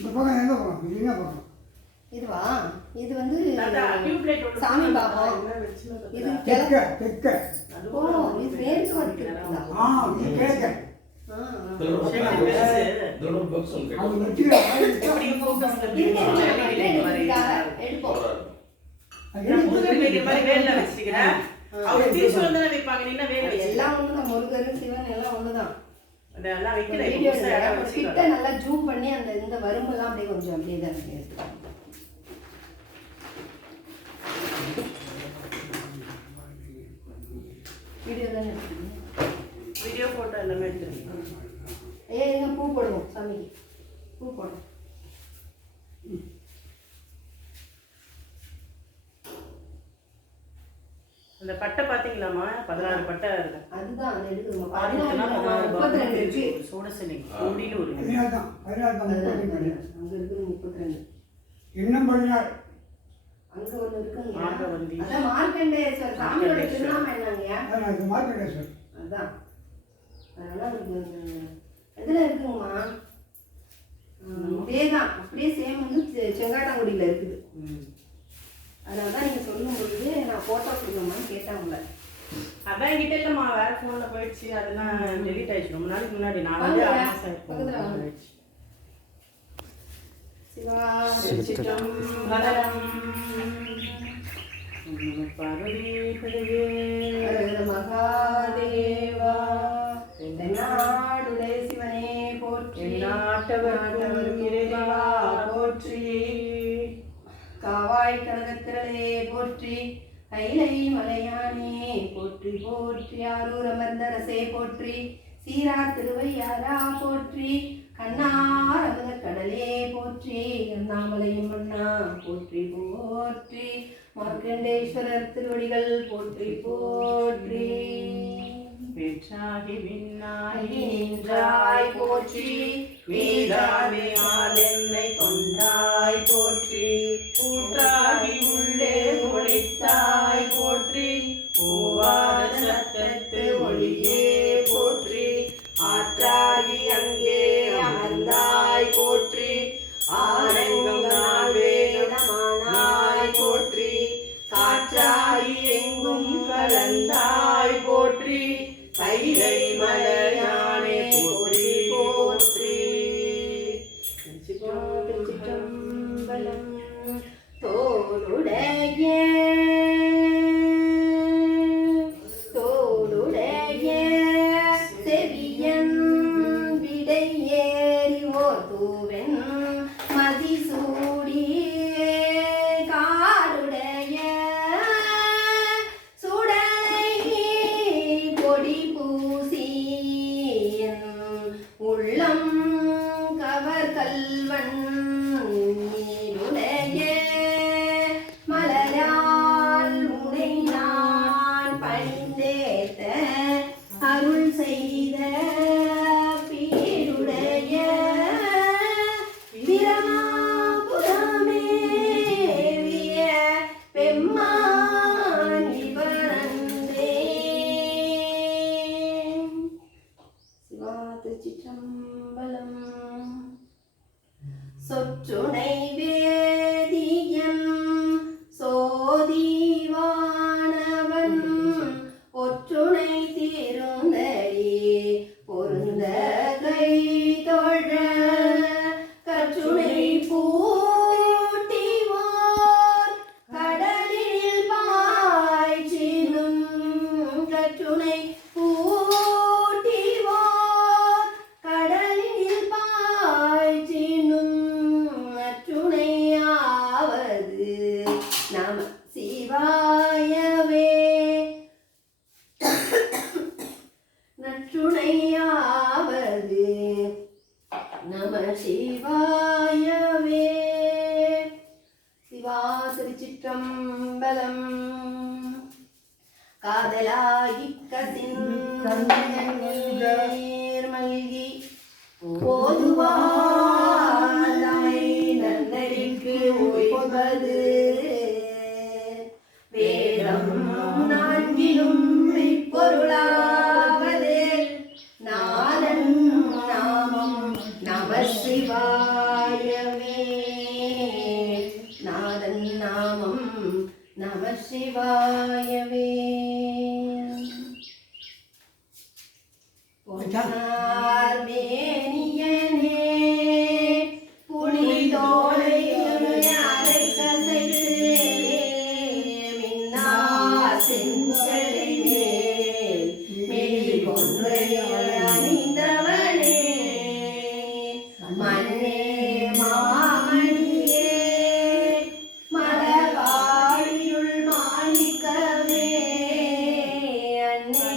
இந்த பக்கம் எங்கே போகலாம்? இது என்ன பக்கம்? இதுவா? இது வந்து சாமி பாகம். இது தெற்க தெற்க. ஓ, இது மேற்கு வடக்கு. இது கிழக்க. இது எல்லாம் ஒண்ணுதான், முருகர் சிவன் எல்லாம் ஒண்ணுதான். கிட்ட நல்லா ஜூம் பண்ணி அந்த இந்த வரும்பெல்லாம் அப்படியே கொஞ்சம் அப்படியே தான் இருக்கு. வீடியோ தானே எடுத்துக்கீங்க? வீடியோ போட்டோ எல்லாமே எடுத்துருக்கீங்க. எங்க பூ போடுவோம் சாமிக்கு, பூ போடுவோம். அந்த பட்டை பாத்தீங்களாமா? 16 பட்டை இருக்கு. அதுதான் அது எடுக்குமா? 32 இருக்கு. சோடசனி கோடியில ஒரு 16 அங்க இருக்கு 32. இன்னும் 16 அங்க ஒண்ணு இருக்குங்க. மார்கவந்தி. அதான் மார்க்கண்டேஸ்வரர் சாமியோட திருநாமம் என்னங்கயா? அதான் மார்க்கண்டேஸ்வரர். அதான் அதெல்லாம் இருக்கு. எதுல இருக்குங்கம்மா? இதேதான் அப்படியே சேம் வந்து செங்காட்டாங்குடியில இருக்குது. அதனால தான் நீங்கள் சொல்லும் பொழுது நான் ஃபோட்டோ கொடுக்கணுமான்னு கேட்டாங்கள. அதான் என்கிட்ட இல்லைம்மா, வேறு ஃபோனில் போயிடுச்சு. அதெல்லாம் டெலிட் ஆயிடுச்சு ரொம்ப நாளைக்கு முன்னாடி. நான் வந்து ஆயிடுச்சு. சிவா மகாதேவா தென்னாடுடைய சிவனே போற்றி, நாட்டவர் இறைவா போற்றி, காவாய் கனகத்திரளே போற்றி, கைலை மலையானே போற்றி போற்றி, ஆரூர் அமர்ந்தரசே போற்றி, சீரா திருவையாரா போற்றி, கண்ணார் அமுத கடலே போற்றி, அண்ணாமலையும் மன்னா போற்றி போற்றி, மார்க்கண்டேஸ்வரர் திருவடிகள் போற்றி போற்றி, வேற்றாகி விண்ணாகி நின்றாய் போற்றி, வேதாமே ஆளென்னை கொண்டாய் போற்றி, கூற்றாகி உள்ளே ஒளித்தாய் போற்றி, பூவாத சத்தத்து ஒளியே போற்றி, ஆற்றாகி அங்கே அமர்ந்தாய் போற்றி, ஆரெங்கும் நாவேனமானாய் போற்றி, காற்றாகி எங்கும் கலந்தாய் போற்றி, கைலை மலையானே போற்றி போற்றி. திருச்சிற்றம்பலம். தோளுடைய செவியன் விடையேறி ஓர் தூவன் மதிசூடி, காருடைய சுடலை பொடி பூசி, உள்ளம் கவர் கல்வன் நீருடைய மலரால் உனை நான் பணிந்தேத்த அருள் செய்த பீருடைய பிரமாபுரமேவிய பெம்மான் இவரன்றே. சிவா திருச்சிற்றம்பலம். சொற்றுணை வேதியன் சோதிவானவன் ஒற்றுணை தீருந்தடி பொருந்த கை தொழ, கற்றுணை பூட்டிவோர் கடலில் பாய்ச்சினும், கற்றுணை பூட்டிவோர் கடலில் பாய்ச்சினும், நற்றுணையாவது நம சிவாயவே, நற்றுணையாவது நம சிவாயவே. சிவா திருச்சிற்றம்பலம். காதலாகி கசின் மல்கி போதுவாய் நன்னறிக்கு ஓய்வது, வேதம் நான்கிலும் பொருளாவது, நாதன் நாமம் நம சிவாயவே. சிவாயவே. பொன்னார் மேனியனே புலிதோலை அரை கசைத்து மின்னார் செஞ்சடை மேல் மெலி கொன்றை அணிந்தவனே மன்னே மாமணியே மலர்வாழியுள் மாணிக்கமே அன்னே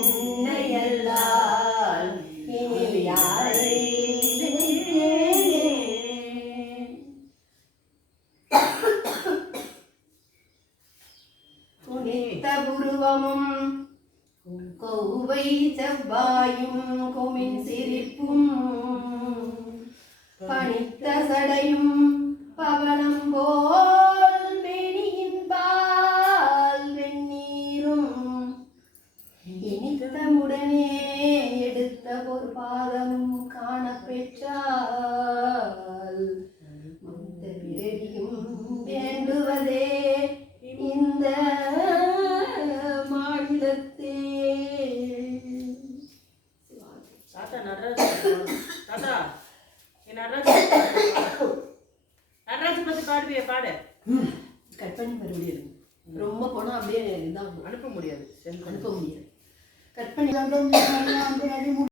உன்னையல்லால் இனி யாரை நினைத்தேனே. துணித்த புருவமும் கௌவை செவ்வாயும் குமின் சிரிப்பும் பணித்த சடையும் பவனம் போல் மேனியின் பால் வெந்நீரும் இனித்தமுடனே எடுத்த ஒரு பாதமும் காணப்பெற்றால் மொத்த பிறவியும் வேண்டுவதே இந்த மாநிலத்தே. தாத்தா நடராஜன் தாத்தா நீ நடராஜன் பத்தி பாடுவிய பாடு. கட் பண்ணி வர முடியாது, ரொம்ப போனா அப்படியே இதாகும், அனுப்ப முடியாது, அனுப்ப முடியாது. கட் பண்ணி ரெண்டும்